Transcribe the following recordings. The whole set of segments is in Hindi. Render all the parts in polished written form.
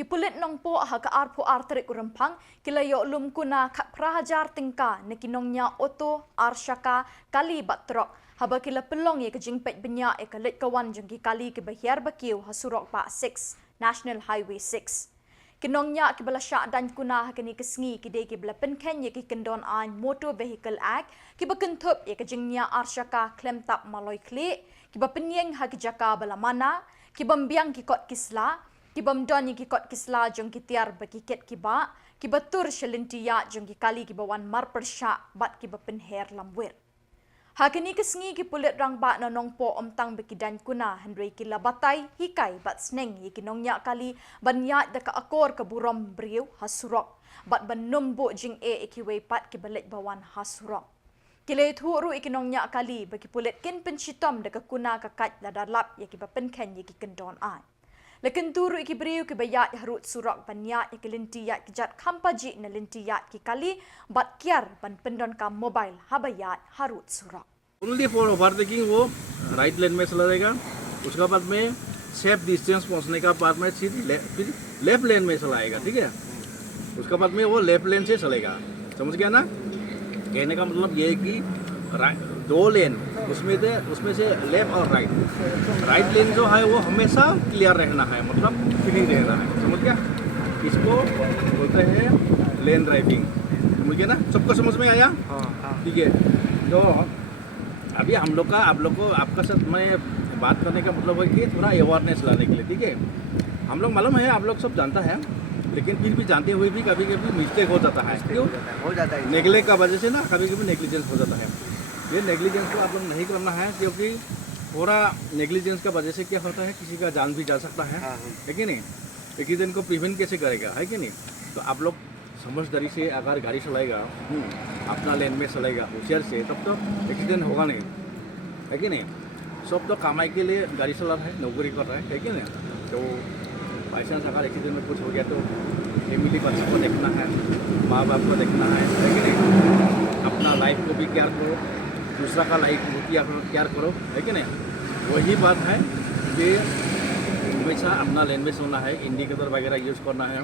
Kipulit nong po haka arpo arterik urempang kilayo lum kuna kak prahajar tingka nekinongnya oto arsyaka kali batrok haba kila pelong ye kejingpet benya e kalit kawan jengki kali ke bahiar bakiu hasurok pa 6 National Highway 6 kinongnya kibala syak dan kuna hakani kesngi kide kibala penken ye ki kendon an Motor Vehicle Act kibakentup ye kejingnya arsyaka klem tap maloi klik kiba penyeng haki jaka bala mana kibambiang kikot kisla kibamdon yang kikot kisla jong kitiar bakiket kiba kibatur syalintiya jong kikali kibawan marpersyak bat kiba penher lamwir. Hakini kesngi kipulit rang ba nonong po omtang bekidan kuna hendrei kila batai hikai bat sneng yikinongnya kali banyat deka akor keburom briu hasurok bat benumbu jing ikiwei pat kibalit bawan hasurok. Kilai thuru ikinongnya kali bagi pulit kin pensitom deka kuna kakat ladalap yakiba penken yikikendon an. Lekin turu iki beriu ke bayat harut surak banyak iki lintiyat kejat kampaji na lintiyat ki kali bat kiar ban pendon ka mobile habayat harut surak. Only for overtaking वो राइट लेन में चला जाएगा, उसका बाद में सेफ डिस्टेंस पहुंचने का बाद में फिर लेफ्ट लेन में चलाएगा, ठीक है। उसका बाद में वो लेफ्ट लेन से चलेगा, समझ गया ना। कहने का मतलब ये है कि दो लेन उसमें से लेफ्ट और राइट लेन जो है वो हमेशा क्लियर रहना है, मतलब फ्री रहना है, समझ गया। इसको बोलते हैं लेन ड्राइविंग, समझ गया ना। सबको समझ में आया? ठीक है। तो अभी हम लोग का आप लोग को आपका साथ मैं बात करने का मतलब है कि थोड़ा अवेयरनेस लाने के लिए, ठीक है। हम लोग मालूम है, आप लोग सब जानता है, लेकिन फिर भी जानते हुए भी कभी कभी मिस्टेक हो जाता है, क्यों हो जाता है नेगलेक्ट का वजह से ना, कभी कभी नेग्लिजेंस हो जाता है। ये नेग्लिजेंस को आप लोग नहीं करना है, क्योंकि थोड़ा नेग्लिजेंस का वजह से क्या होता है किसी का जान भी जा सकता है कि नहीं। एक्सीडेंट को प्रिवेंट कैसे करेगा, है कि नहीं। तो आप लोग समझदारी से अगर गाड़ी चलाएगा, अपना लेन में चलाएगा होशियार से, तब तो एक्सीडेंट होगा नहीं, है कि नहीं। सब तो कमाई के लिए गाड़ी चला रहा है, नौकरी कर रहा है कि नहीं। तो बाई चांस अगर एक्सीडेंट में कुछ हो गया तो फैमिली बच्चों को देखना है, माँ बाप को देखना है कि नहीं। अपना लाइफ को भी केयर करो, दूसरा का लाइफ को भी केयर करो, है कि नहीं। वही बात है कि हमेशा अपना लेन में चलना है, इंडिकेटर वगैरह यूज़ करना है।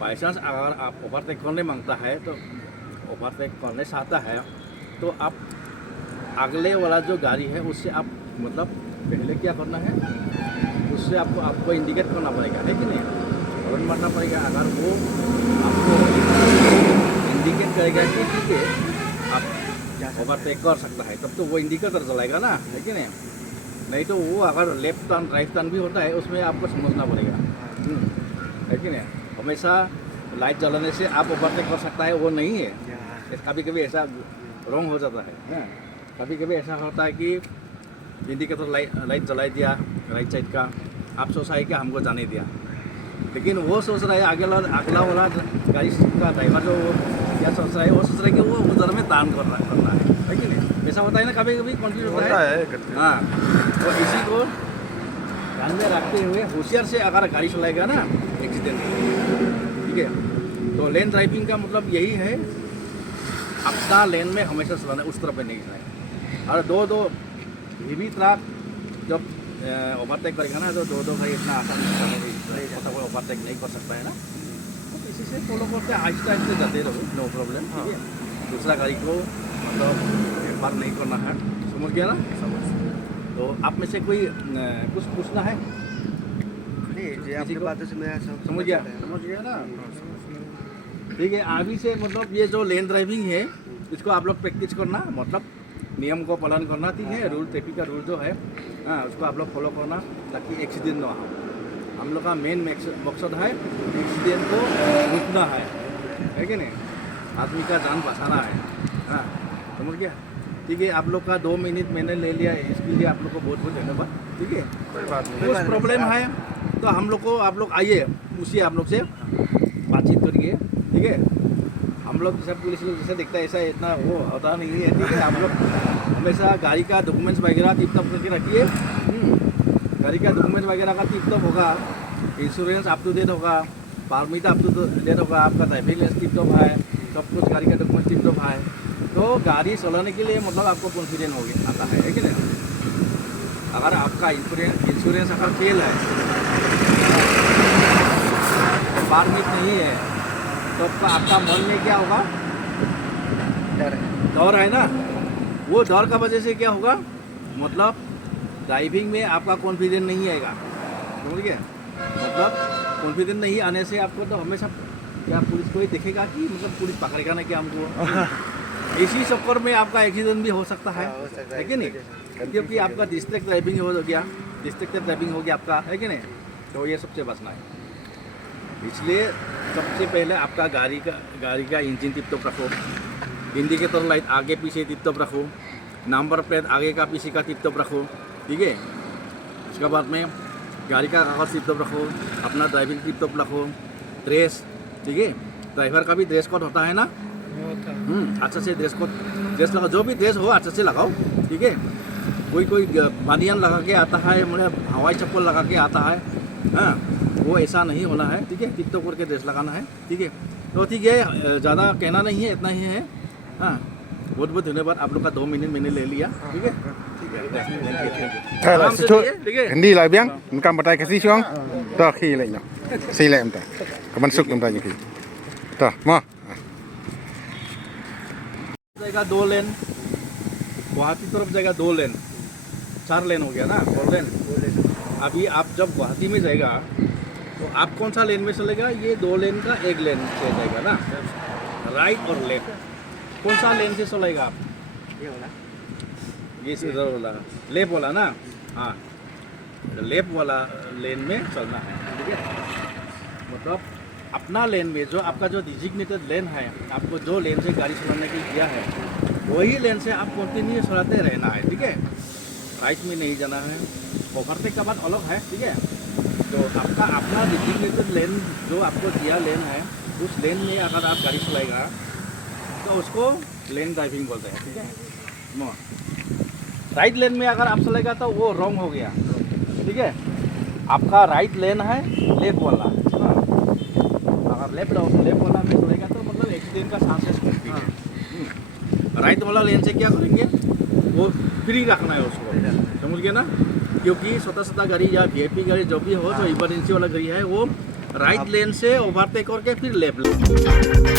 बाई चांस अगर आप ओवरटेक करने मांगता है, तो ओवरटेक करने चाहता है, तो आप अगले वाला जो गाड़ी है उससे आप मतलब पहले क्या करना है, उससे आपको इंडिकेट करना पड़ेगा, है कि नहीं। हॉर्न मारना पड़ेगा। अगर वो आपको इंडिकेट करेगा कि ठीक है आप ओवरटेक कर सकता है, तब तो वो इंडिकेटर चलाएगा ना, है कि नहीं। नहीं तो वो अगर लेफ्ट टर्न राइट टर्न भी होता है, उसमें आपको समझना पड़ेगा, है कि नहीं। हमेशा लाइट जलाने से आप ओवरटेक कर सकता है वो नहीं है। कभी कभी ऐसा रॉन्ग हो जाता है ना। कभी कभी ऐसा होता है कि इंडिकेटर लाइट जला दिया राइट साइड का, आप सोचा है कि हमको जाने दिया, लेकिन वो सोच रहा है अगला वाला गाड़ी का ड्राइवर जो वो क्या सोच रहा है, वो सोच रहा है कि वो उधर में टर्न करना है कि नहीं। ऐसा होता है ना, कभी कभी कन्फ्यूज होता है। हाँ, तो इसी को ध्यान में रखते हुए होशियार से अगर गाड़ी चलाएगा ना, एक्सीडेंट, ठीक है। तो लेन ड्राइविंग का मतलब यही है, अपना लेन में हमेशा चलाना, उस तरफ नहीं चलाएगा। और दो हेवी ट्रक जब ओवरटेक करेगा ना, तो दो भाई इतना आसान नहीं ओवरटेक नहीं कर सकता है ना। तो इसी से फॉलो करते आहिस्ता आहिस्ता जाते रहो, नो प्रॉब्लम, ठीक है। दूसरा गाड़ी को मतलब बात नहीं करना है, समझ गया ना। तो आप में से कोई कुछ पूछना है? आपकी बातों से मैं समझ गया ना। ठीक है, अभी से मतलब ये जो लेन ड्राइविंग है, इसको आप लोग प्रैक्टिस करना, मतलब नियम को पालन करना, ठीक है। रूल ट्रैफिक का रूल जो है, हाँ, उसको आप लोग फॉलो करना, ताकि एक्सीडेंट ना हो। हम लोग का मेन मकसद है एक्सीडेंट को रुकना है कि नहीं, आदमी का जान बचाना है। हाँ, समझ गया। ठीक है, आप लोग का 2 मिनट मैंने ले लिया, इसके लिए आप लोग को बहुत बहुत धन्यवाद, ठीक है। कुछ प्रॉब्लम है तो हम लोग को आप लोग आइए, पूछिए, आप लोग से बातचीत करिए, ठीक है। हम लोग जैसे पुलिस लोग जैसे देखता है ऐसा इतना वो होता नहीं है, ठीक है। आप लोग हमेशा गाड़ी का डॉक्यूमेंट्स वगैरह टिप टॉप करके रखिए। गाड़ी का डॉक्यूमेंट वगैरह का टिप टॉप होगा, इंश्योरेंस अप टू डेट होगा, परमिट अप टू डेट होगा, आपका ड्राइविंग लाइसेंस टिप टॉप है, सब कुछ गाड़ी का डॉक्यूमेंट टिप टॉप है, तो गाड़ी चलाने के लिए मतलब आपको कॉन्फिडेंस हो गया आता है कि नहीं। अगर आपका इंश्योरेंस अगर फेल है परमिट नहीं है तो आपका मन में क्या होगा? डर है ना। वो डर का वजह से क्या होगा, मतलब ड्राइविंग में आपका कॉन्फिडेंस नहीं आएगा, समझ गए? मतलब कॉन्फिडेंस नहीं आने से आपको तो हमेशा क्या पुलिस कोई देखेगा कि मतलब पुलिस पकड़ेगा ना क्या हमको। इसी चक्कर में आपका एक्सीडेंट भी हो सकता है कि नहीं? क्योंकि आपका डिस्ट्रिक्ट ड्राइविंग हो गया, डिस्ट्रिक्ट ड्राइविंग हो गया आपका, है कि नहीं? तो ये सबसे बचना है। इसलिए सबसे पहले आपका गाड़ी का इंजन टिप टॉप रखो, इंडिकेटर लाइट आगे पीछे टिप टॉप रखो, नंबर प्लेट आगे का पीछे का टिप टॉप रखो, ठीक है? उसके बाद में गाड़ी का कागज टिप टॉप रखो, अपना ड्राइविंग टिप टॉप रखो, ड्रेस, ठीक है? ड्राइवर का भी ड्रेस कोड होता है ना, अच्छा से ड्रेस लगाओ, जो भी ड्रेस हो अच्छा से लगाओ, ठीक है? कोई बनियान लगा के आता है, मतलब हवाई चप्पल लगा के आता है, हाँ, वो ऐसा नहीं होना है, ठीक है? टिप टॉप करके ड्रेस लगाना है, ठीक है? तो ठीक है, ज़्यादा कहना नहीं है, इतना ही है, हाँ। बहुत बहुत धन्यवाद, आप लोग का 2 मिनट मैंने ले लिया, ठीक है? Thôi sư đi lại biếng, cầm một tay cái gì xuống, đó khi lại nhở, xì lại em ta, cái bắn súc em ta như khi, đó, mà, जाएगा 2 लेन, गुवाहाटी तरफ जाएगा 2 लेन, 4 लेन हो गया ना, 4 लेन। अभी आप जब गुवाहाटी में जाएगा तो आप कौन सा लेन में चलेगा? ये 2 लेन का 1 लेन से जाएगा ना, राइट और लेफ्ट। कौन सा लेन से चलेगा आप? ये इधर वाला, लेफ्ट वाला ना, हाँ, लेफ्ट वाला लेन में चलना है, ठीक है? मतलब अपना लेन में जो आपका जो डिजिग्नेटेड लेन है, आपको जो लेन से गाड़ी चलाने के लिए दिया है, वही लेन से आप कंटिन्यू चलाते रहना है, ठीक है? राइट में नहीं जाना है, ओवरटेक का बात अलग है, ठीक है? तो आपका अपना डिजिग्नेटेड लेन जो आपको दिया लेन है, उस लेन में अगर आप गाड़ी चलाएगा तो उसको लेन ड्राइविंग बोलते हैं, ठीक है? राइट लेन में अगर आप चलेगा तो वो रॉन्ग हो गया, ठीक है? आपका राइट लेन है लेफ्ट वाला, अगर लेफ्ट वाला में चलेगा तो मतलब एक्सीडेंट का चांसेस होती है। राइट वाला लेन से क्या करेंगे, वो फ्री रखना है उसको, समझ गए ना? क्योंकि छोटा गाड़ी या वीआईपी गाड़ी जो भी हो, जो इमरजेंसी वाला गाड़ी है, वो राइट लेन से ओवरटेक करके फिर लेफ्ट लेन